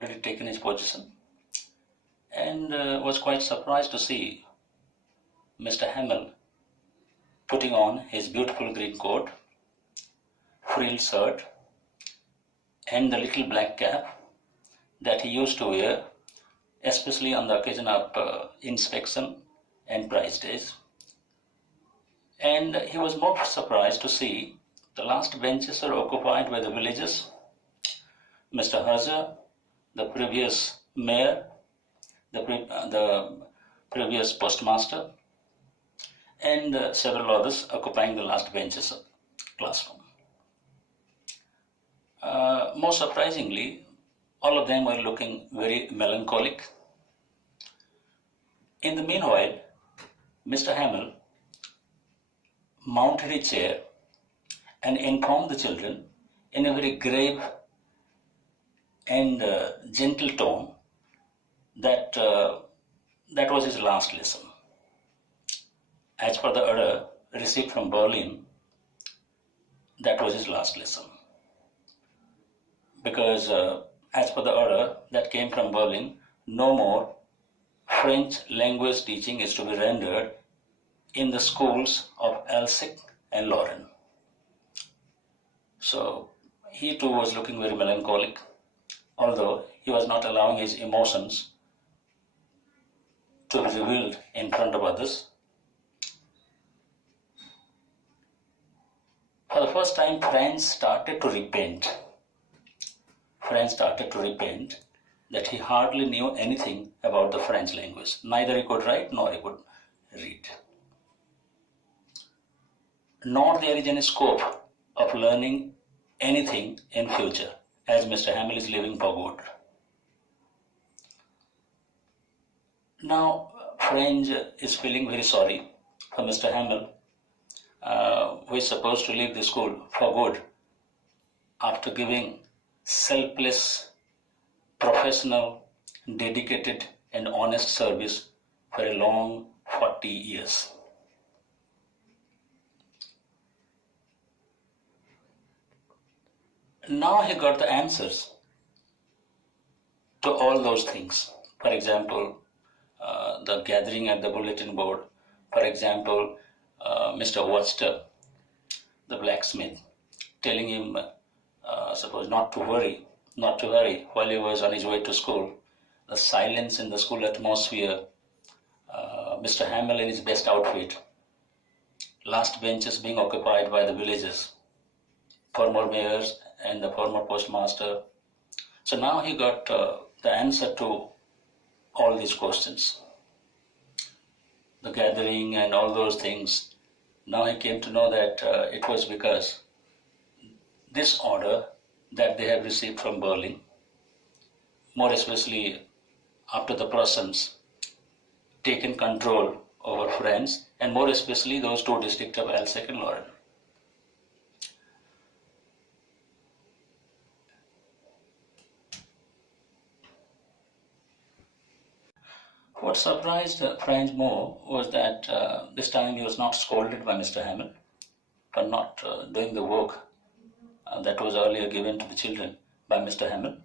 already taken his position, and was quite surprised to see Mr. Hamill putting on his beautiful green coat, frilled shirt, and the little black cap that he used to wear, especially on the occasion of inspection and prize days. And he was more surprised to see the last benches are occupied by the villagers, Mr. Haza, the previous mayor, the previous postmaster, and several others occupying the last benches of classroom. Most surprisingly, all of them were looking very melancholic. In the meanwhile, Mr. Hamill mounted a chair and informed the children in a very grave and gentle tone that that was his last lesson. As per the order received from Berlin, that was his last lesson. Because as per the order that came from Berlin, no more French language teaching is to be rendered in the schools of Alsace and Lorraine. So he too was looking very melancholic, although he was not allowing his emotions to be revealed in front of others. For the first time, Franz started to repent. That he hardly knew anything about the French language. Neither he could write nor he could read. Nor there is any scope of learning anything in future, as Mr. Hamill is leaving for good. Now, Franz is feeling very sorry for Mr. Hamill, who is supposed to leave the school for good after giving selfless, professional, dedicated and honest service for a long 40 years. Now he got the answers to all those things. For example, the gathering at the bulletin board. For example, Mr. Webster, the blacksmith, telling him, suppose not to hurry while he was on his way to school. The silence in the school atmosphere, Mr. Hamill in his best outfit, last benches being occupied by the villagers, former mayors and the former postmaster. So now he got the answer to all these questions. The gathering and all those things. Now he came to know that it was because this order that they have received from Berlin, more especially after the Prussians taken control over France, and more especially those two districts of Alsace and Lorraine. What surprised Franz more was that this time he was not scolded by Mr. Hamill for not doing the work that was earlier given to the children by Mr. Hamill.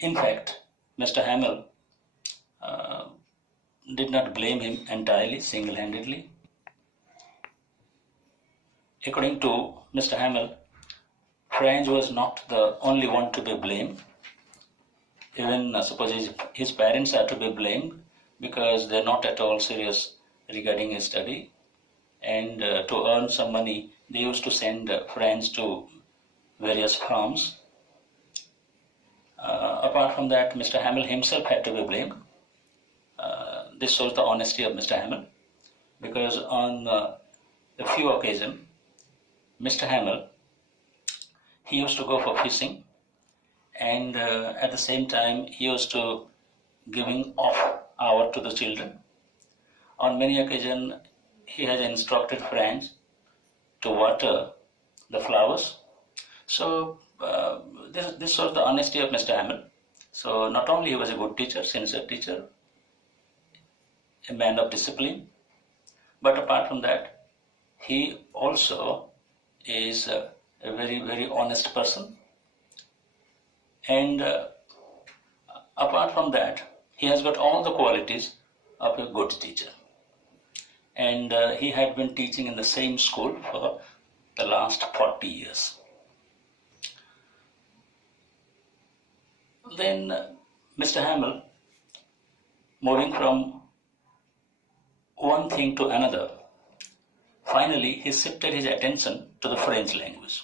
In fact, Mr. Hamill did not blame him entirely, single-handedly. According to Mr. Hamill, Franz was not the only one to be blamed. Even suppose his parents are to be blamed because they're not at all serious regarding his study, and to earn some money they used to send Franz to various farms. Apart from that, Mr. Hamill himself had to be blamed. This shows the honesty of Mr. Hamill, because on a few occasions, Mr. Hamill, he used to go for fishing, and at the same time he used to giving off hour to the children. On many occasions he has instructed Franz to water the flowers. So this was the honesty of Mr. Hamill. So not only he was a good teacher, sincere teacher, a man of discipline, but apart from that, he also is a very, very honest person, And apart from that, he has got all the qualities of a good teacher. And he had been teaching in the same school for the last 40 years. Then Mr. Hamill, moving from one thing to another, finally he shifted his attention to the French language.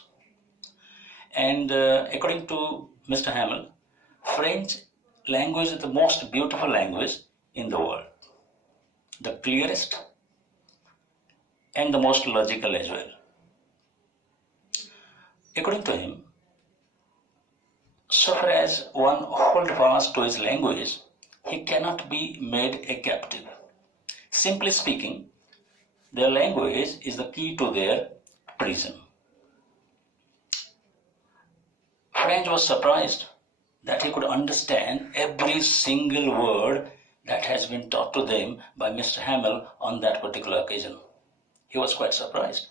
And according to Mr. Hamill, French language is the most beautiful language in the world, the clearest and the most logical as well. According to him, so far as one holds fast to his language, he cannot be made a captive. Simply speaking, their language is the key to their prison. French was surprised that he could understand every single word that has been taught to them by Mr. Hamill on that particular occasion. He was quite surprised.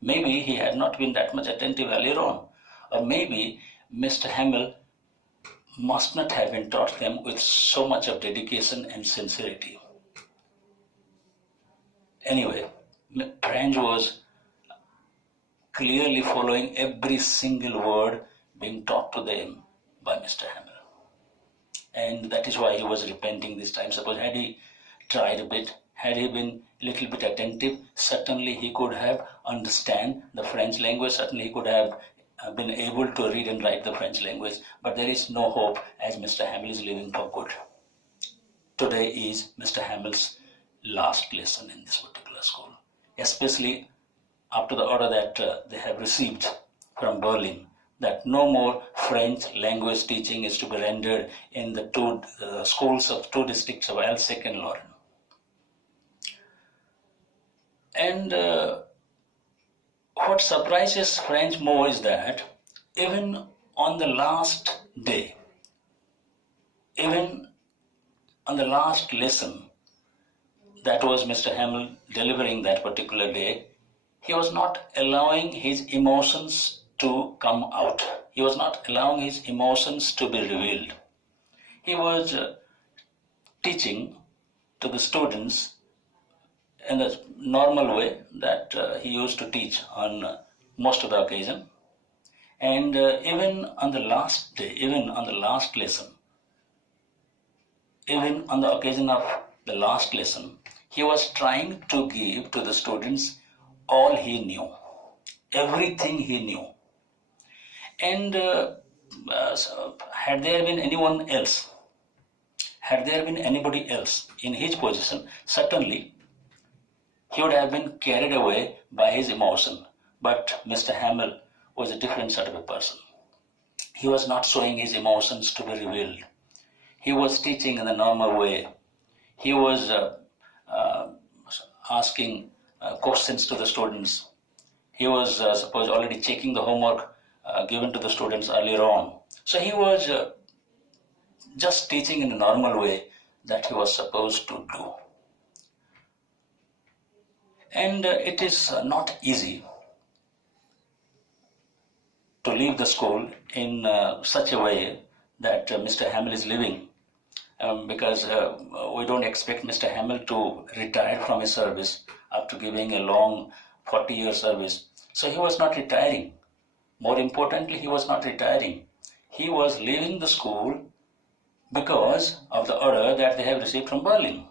Maybe he had not been that much attentive earlier on, or maybe Mr. Hamill must not have been taught them with so much of dedication and sincerity. Anyway, French was clearly following every single word being taught to them by Mr. Hamill. And that is why he was repenting this time. Suppose had he tried a bit, had he been a little bit attentive, certainly he could have understand the French language, certainly he could have been able to read and write the French language. But there is no hope as Mr. Hamill is leaving for good. Today is Mr. Hamill's last lesson in this particular school, especially after the order that they have received from Berlin that no more French language teaching is to be rendered in the two schools of two districts of Alsace and Lorraine. And what surprises French more is that even on the last day, even on the last lesson, that was Mr. Hamill delivering that particular day, he was not allowing his emotions to come out. He was not allowing his emotions to be revealed. He was teaching to the students in the normal way that he used to teach on most of the occasion. And even on the last day, even on the last lesson, even on the occasion of the last lesson, he was trying to give to the students all he knew, everything he knew. And had there been anyone else, had there been anybody else in his position, certainly he would have been carried away by his emotion. But Mr. Hamill was a different sort of a person. He was not showing his emotions to be revealed. He was teaching in the normal way. He was asking questions to the students. He was, suppose, already checking the homework given to the students earlier on. So he was just teaching in the normal way that he was supposed to do. And it is not easy to leave the school in such a way that Mr. Hamill is leaving, because we don't expect Mr. Hamill to retire from his service after giving a long 40-year service. So he was not retiring. More importantly, he was not retiring. He was leaving the school because of the order that they have received from Berlin.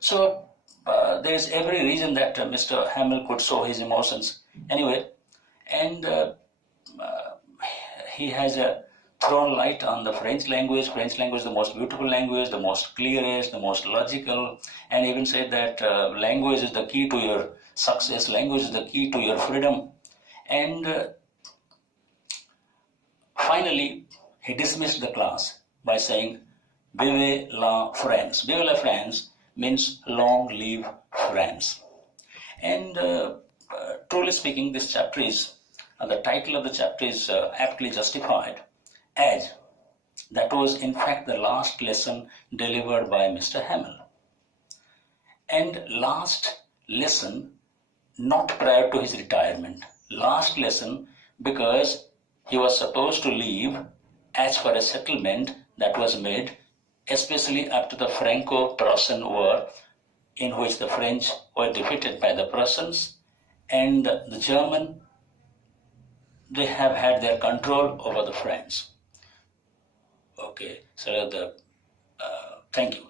So there is every reason that Mr. Hamill could show his emotions anyway. And he has thrown light on the French language. French language is the most beautiful language, the most clearest, the most logical, and even said that language is the key to your success, language is the key to your freedom. And finally, he dismissed the class by saying, "Vive la France." Vive la France means long live France. And truly speaking, this chapter is, the title of the chapter is aptly justified, as that was in fact the last lesson delivered by Mr. Hamill. And last lesson not prior to his retirement. Last lesson because he was supposed to leave as per a settlement that was made, especially after the Franco-Prussian War, in which the French were defeated by the Prussians, and the German, they have had their control over the French. Okay, so thank you.